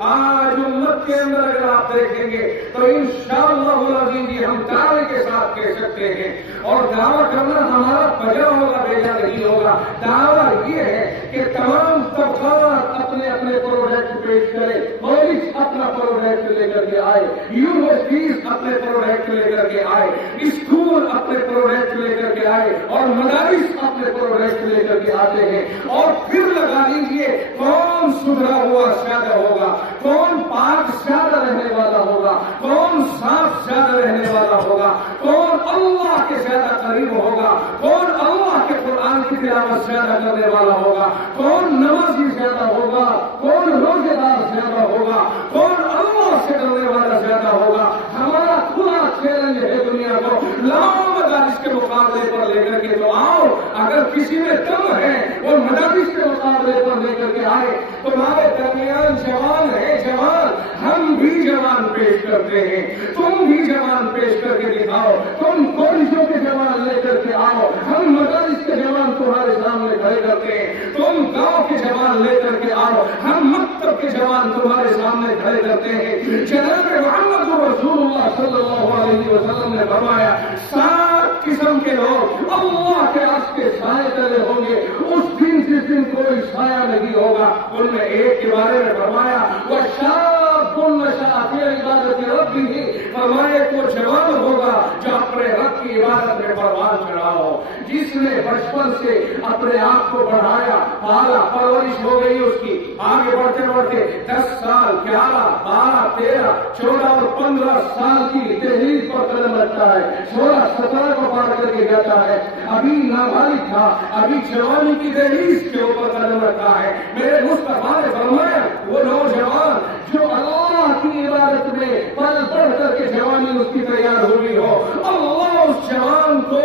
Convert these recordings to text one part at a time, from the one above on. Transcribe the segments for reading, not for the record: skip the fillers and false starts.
آج امت کے اندر اگر آپ دیکھیں گے تو انشاءاللہ العزیز ہم دعوے کے ساتھ کہہ سکتے ہیں، اور دعویٰ کرنا ہمارا بجا ہوگا، بیجا نہیں ہوگا۔ دعویٰ یہ ہے کہ تمام طبقات اپنے اپنے پروڈکٹ پیش کرے، کالج اپنا پروڈکٹ لے کر کے آئے، یونیورسٹیز اپنے پروڈکٹ لے کر کے آئے، اسکول اپنے پروڈکٹ لے کر کے آئے، اور مدارس اپنے پروڈکٹ لے کر کے آتے ہیں، اور پھر لگا لیجیے کون سدھرا ہوا زیادہ ہوگا، کون پاک زیادہ رہنے والا ہوگا، کون صاف زیادہ رہنے والا ہوگا، کون اللہ کے زیادہ قریب ہوگا، کون اللہ کے قرآن کی تلاوت زیادہ کرنے والا ہوگا، کون نمازی زیادہ ہوگا، کون روزے دار زیادہ ہوگا، کون اللہ سے ڈرنے والا زیادہ ہوگا۔ ہمارا کھلا چیلنج ہے دنیا کو، لاؤ مدارس کے مقابلے پر لے کر کے تو آؤ، اگر کسی میں دم ہے وہ مدارس کے مقابلے پر لے کر کے آئے۔ تمہارے درمیان جوان ہے، جوان، ہم بھی جوان پیش کرتے ہیں، تم بھی جوان پیش کر کے دکھاؤ، تم کالجوں کے جوان لے کر کے آؤ، ہم مدارس کے جوان تمہارے سامنے کھڑے کرتے ہیں، تم گاؤں کے جوان لے کر کے آؤ، ہم مکتب کے جوان تمہارے سامنے کھڑے کرتے ہیں۔ جناب محمد رسول اللہ صلی اللہ علیہ وسلم نے فرمایا 7 قسم کے لوگ اللہ کے عرش کے سائے تلے ہوں گے اس دن جس دن کوئی سایہ نہیں ہوگا۔ ان میں ایک کے بارے میں فرمایا وَشَابٌ نَشَأَ فِي عِبَادَةِ رَبِّهِ، فرمایا وہ جوان ہوگا جو اپنے رب کی عبادت میں پروان چڑھا ہو، جس نے بچپن سے اپنے آپ کو بڑھایا، پالا، پرورش ہو گئی اس کی، آگے بڑھتے بڑھتے 10 سال 11 12 13 14 اور 15 سال کی تحریر پر قدم رکھتا ہے، 16 17 کو پار کر کے جاتا ہے، ابھی نابالغ تھا، ابھی جوانی کی دہلیز کے اوپر قدم رکھا ہے۔ میرے مصطفیٰ نے فرمایا وہ نوجوان جو اللہ کی عبادت میں پل بڑھ کر کے جوانی اس کی تیار ہوئی ہو، اللہ اس جوان کو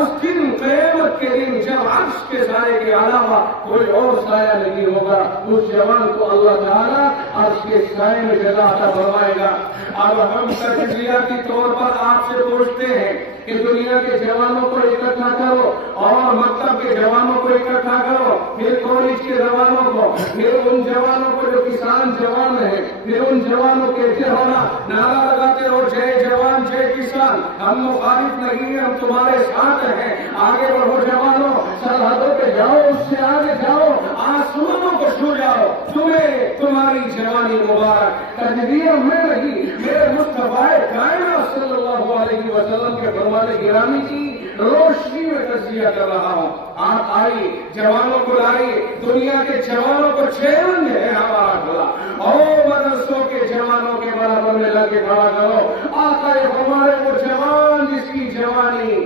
اس دن قیامت کے دن جب عرش کے سائے کے علاوہ کوئی اور سایہ نہیں ہوگا، اس جوان کو اللہ تعالیٰ عرش کے سائے میں جگہ عطا فرمائے گا۔ اب ہم تجزیاتی طور پر آپ سے پوچھتے ہیں کہ دنیا کے جوانوں کو اکٹھا کرو اور مکتب کے جوانوں کو اکٹھا کرو، پھر کالج کے جوانوں کو، پھر ان جوانوں کو جو کسان جوان ہیں، پھر ان جوانوں کے ہونا نعرہ لگاتے ہو جے جوان جے کسان، ہم مخالف نہیں ہیں، ہم تمہارے ساتھ ہیں، آگے بڑھو جوانوں، سرحدوں پہ جاؤ، اس سے آگے جاؤ، آسمانوں کو چھو جاؤ، تمہاری جوانی مبارک۔ تجزیہ میں نہیں، میرے مصطفیٰ کائنات صلی اللہ علیہ وسلم کے فرمان گرامی کی روشنی میں تجزیہ کر رہا ہوں۔ آپ آئیے، جوانوں کو لائیے، دنیا کے جوانوں کو چیلنج ہے ہمارا کھلا، اور مدرسوں کے جوانوں کے برابر میں لا کے کھڑا کرو۔ آقا ہمارے وہ جوان جس کی جوانی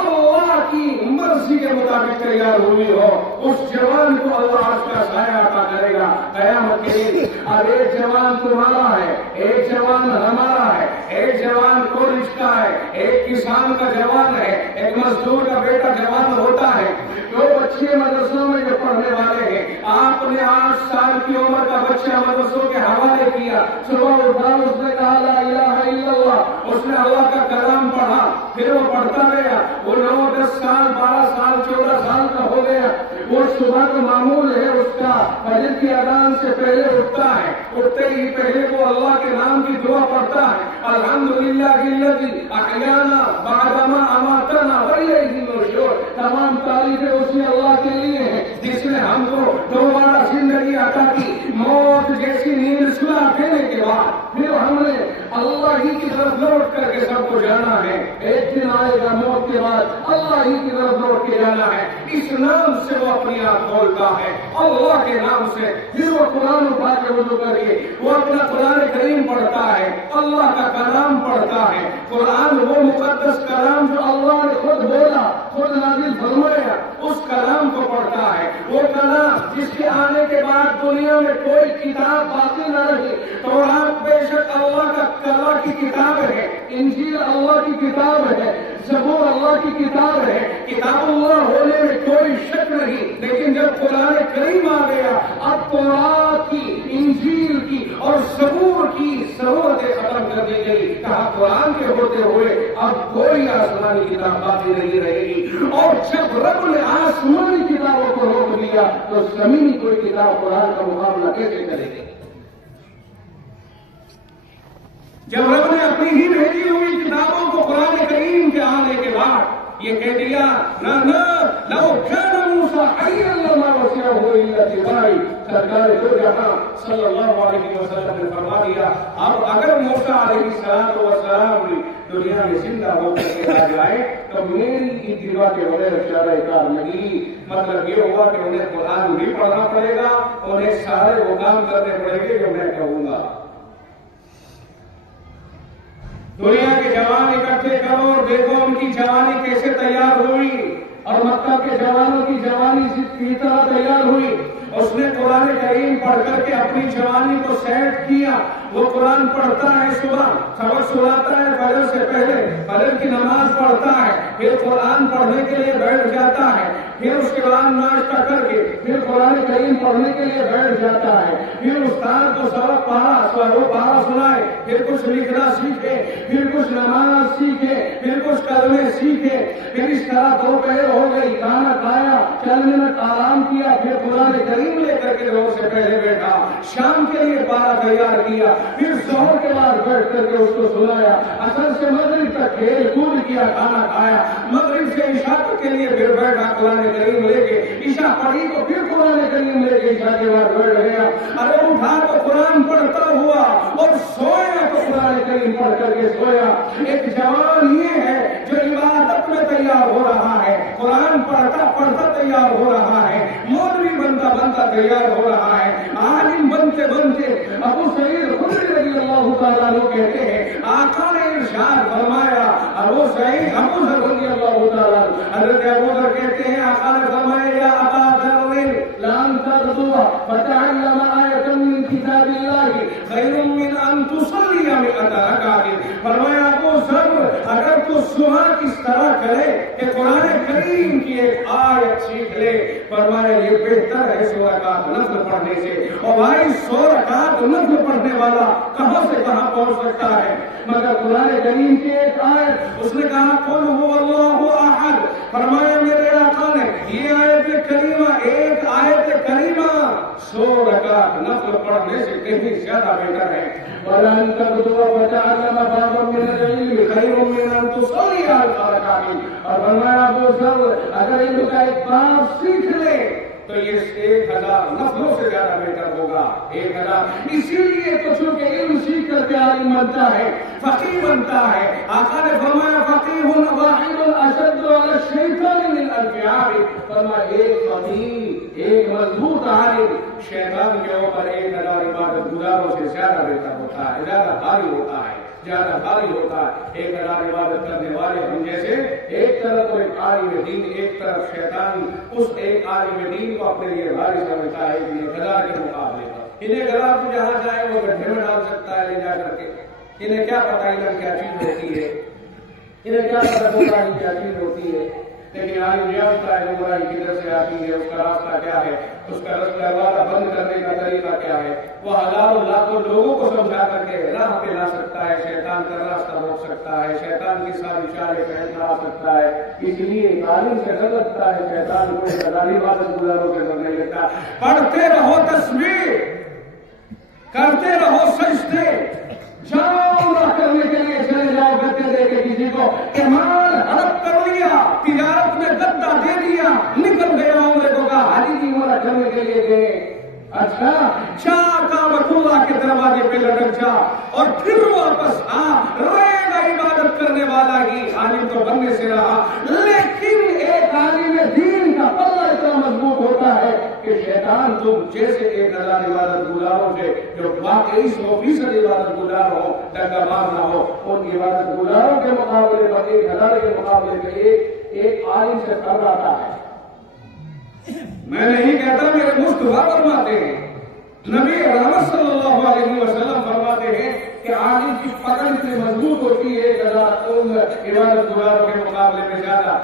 اللہ کی مرضی کے مطابق تیار ہوئی ہو، اس جوان کو اللہ عرش کا سایہ عطا کرے گا قیامت کے دن۔ اب ایک جوان تمہارا ہے، ایک جوان ہمارا ہے، ایک جوان کالج کا ہے، ایک کسان کا جوان ہے، ایک مزدور کا بیٹا جوان ہوتا ہے۔ جو بچے مدرسوں میں جو پڑھنے والے ہیں، آپ نے 8 سال کی عمر کا بچہ مدرسوں کے حوالے کیا، صبح اٹھا اس نے کہا لا الہ الا اللہ، اس نے اللہ کا کلام پڑھا، پھر وہ پڑھتا گیا، وہ 9 10 سال 12 سال 14 سال کا ہو گیا، وہ صبح کا معمول ہے اس کا فجر کی اذان سے پہلے اٹھتا ہے، اٹھتے ہی پہلے وہ اللہ کے نام کی دعا پڑھتا ہے، الحمدللہ الذی احیانا بعد ما اماتنا والیہ النشور، تمام تعریفیں اسی اللہ کے لیے ہیں جس نے ہم کو دوبارہ زندگی عطا کی، موت جیسی نیند سلا دینے کے بعد پھر ہم نے اللہ ہی کی طرف لوٹ کر کے سب کو جانا ہے۔ ایک دن آئے گا موت کے بعد اللہ ہی کی طرف لوٹ کے جانا ہے، اس نام سے وہ اپنی آنکھ کھولتا ہے، اللہ کے نام سے، پھر وہ قرآن اٹھا کے وضو کر کے وہ اپنا قرآن کریم پڑھتا ہے، اللہ کا کلام پڑھتا ہے، قرآن وہ مقدس کلام جو اللہ نے خود بولا، خود نازل فرمایا، اس کلام کو پڑھتا ہے، وہ کلام جس کے آنے کے بعد دنیا میں کوئی کتاب باقی نہ رہی۔ قرآن بے شک اللہ کی کتاب ہے، انجیل اللہ کی کتاب ہے، زبور اللہ کی کتاب ہے، کتاب اللہ ہونے میں کوئی شک نہیں، لیکن جب قرآن کریم آ گیا اب قرآن کی، انجیل کی اور زبور کی ضرورتیں ختم کر دی گئی. کہا قرآن کے ہوتے ہوئے اب کوئی آسمانی کتاب باقی نہیں رہے گی. اور جب رب نے آسمانی کتابوں کو روک دیا تو زمینی کوئی کتاب قرآن کا مقابلہ کیسے کرے گی؟ جب رب نے اپنی ہی بھیجی ہوئی کتابوں کو قرآن کریم کے آنے کے بعد یہ کہہ دیا لو كان موسى حيا لما وسعه الا اتباعي. سرکار دو جہاں صلی اللہ علیہ وسلم نے فرما دیا اب اگر موسیٰ علیہ السلام بھی دنیا میں زندہ ہو کر کے آ جائے تو میری اتباع کے بغیر چارہ کار نہیں. مطلب یہ ہوا کہ انہیں قرآن بھی پڑھنا پڑے گا, انہیں سارے وہ کام کرنے پڑیں گے جو میں کہوں گا. دنیا کے جوان اکٹھے کرو اور دیکھو ان کی جوانی کیسے تیار ہوئی اور مکہ کے جوانوں کی جوانی کی طرح تیار ہوئی. اس نے قرآن کریم پڑھ کر کے اپنی جوانی کو سیٹ کیا. وہ قرآن پڑھتا ہے, صبح سبق سناتا ہے, فجر سے پہلے فجر کی نماز پڑھتا ہے, پھر قرآن پڑھنے کے لیے بیٹھ جاتا ہے, پھر اس کے بعد ناشتہ کر کے پھر قرآن کریم پڑھنے کے لیے بیٹھ جاتا ہے, پھر استاد کو سبق پارا سنائے, پھر کچھ لکھنا سیکھے, پھر کچھ نماز سیکھے, پھر کچھ کلمے سیکھے, پھر اس طرح دوپہر ہو گئی, کھانا کھایا, چند منٹ آرام کیا, پھر قرآن کریم لے کر کے روز سے پہلے بیٹھا, شام کے لیے پارا تیار کیا, پھر ظہر کے بعد بیٹھ کر کے اس کو سنایا, عصر سے مغرب تک کھیل کود کیا, کھانا کھایا, مغرب سے عشاء کے لیے پھر بیٹھا قرآن کریم لے کے, عشاء پڑھی تو پھر قرآن کریم لے کے عشاء کے بعد بیٹھ گیا. ارے اٹھا تو قرآن پڑھتا ہوا اور سویا تو قرآن کریم پڑھ کر کے سویا. ایک جوان یہ ہے جو عبادت میں تیار ہو رہا ہے, قرآن پڑھتا پڑھتا تیار ہو رہا ہے, مولوی بنتا بنتا تیار ہو رہا ہے, عالم بنتے بنتے. ابو سعید خدری رضی اللہ تعالیٰ عنہ کہتے ہیں آقا نے ارشاد فرمایا, ابو ذر رضی اللہ تعالیٰ حضرت ابو ذر کہتے ہیں آقا نے فرمایا یا ابا ذر لن تغدو فتعلم آیة من کتاب اللہ خیر من ان تصلی 100 رکعت. فرمایا ابو ذر اگر تو صبح کس طرح کرے کہ قرآن کریم کی ایک آیت سیکھ لے, فرمایا یہ بہتر ہے 100 رکعت نفل پڑھنے سے. اور بھائی 100 رکعت نفل پڑھنے والا کہاں سے کہاں پہنچ سکتا ہے, مگر قرآن کریم کی ایک آیت. اس نے کہا قل هو اللہ احد. فرمایا میرے آقا نے یہ آیت کریمہ, ایک آیت کریمہ 100 رکعت نفل پڑھنے سے کہیں زیادہ بہتر ہے. وَلَن تَغْدُوَ وَتَعْلَمَ بَابًا مِنَ الْعِلْمِ خَيْرٌ مِنْ أَن تُصَلِّيَ 100 رکعت. اور فرمایا ابو ذر اگر علم کا ایک باب سیکھ لے تو یہ 1000 نفلوں سے زیادہ بہتر ہوگا. 1000. اسی لیے تو چونکہ علم سیکھ کر کے عالم بنتا ہے, فقیہ بنتا ہے. آقا نے فرمایا فقیہ واحد اشد علی الشیطان من 1000 عابد. فرمایا ایک فقیہ, ایک مضبوط عالم شیطان کے اوپر 1000 عبادت گزاروں سے زیادہ بہتر ہوتا ہے, زیادہ بھاری ہوتا ہے, زیادہ بھاری ہوتا ہے. 1000 عبادت کرنے والے ہم جیسے ایک طرف ایک عالم دین, ایک طرف شیطان اس ایک عالم دین کو اپنے لیے بھاری سمجھتا ہے کہ 1000 کے مقابلے پر. انہیں 1000 کو جہاں جائے وہ گڈھے میں ڈال سکتا ہے لے جا کر کے. انہیں کیا پتا علم کیا چیز ہوتی ہے, انہیں کیا پتا گمراہی کیا چیز ہوتی ہے. لیکن عالم یہ ہوتا ہے گمراہی کدھر سے آتی ہے, اس کا راستہ کیا ہے, اس کا دروازہ بند کرنے کا طریقہ کیا ہے. وہ ہزاروں لاکھوں لوگوں کو سمجھا کر کے راہ پہ لا سکتا ہے, شیطان کا راستہ روک سکتا ہے, شیطان کی ساری چالیں پھیلا سکتا ہے. اس لیے عالم سے ڈر لگتا ہے, شیطان کو ہزاری عبادت گزاروں سے ڈر نہیں لگتا. پڑھتے رہو تسبیح, کرتے رہو سجدے, جاؤ نہ کرنے کے لیے چلے جاؤ گدے دے کے کسی کو کہ مال ہڑپ کر لیا, تجارت میں گدا دے دیا, نکل گیا عمرے کو کہا حاجی کی عمرہ کرنے کے لیے گئے. اچھا جا کعبۃ اللہ کے دروازے پہ لٹک جا اور پھر واپس آ, رہے گا عبادت کرنے والا ہی, عالم تو بننے سے رہا. لیکن ایک عالم دین کا پلہ اتنا مضبوط ہوتا ہے کہ شیطان تم جیسے 1000 عبادت گزاروں سے جو واقعی 100% عبادت گزار ہو, ڈنگا مار نہ ہو, ان عبادت گزاروں کے مقابلے پر 1000 کے مقابلے میں ایک عالم سے فرق آتا ہے. میں نہیں کہتا, میرے مصطفیٰ فرماتے ہیں, نبی رحمت صلی اللہ علیہ وسلم فرماتے ہیں کہ عالم کی پکڑ اتنی مضبوط ہوتی ہے 1000 عبادت گزاروں کے مقابلے میں زیادہ.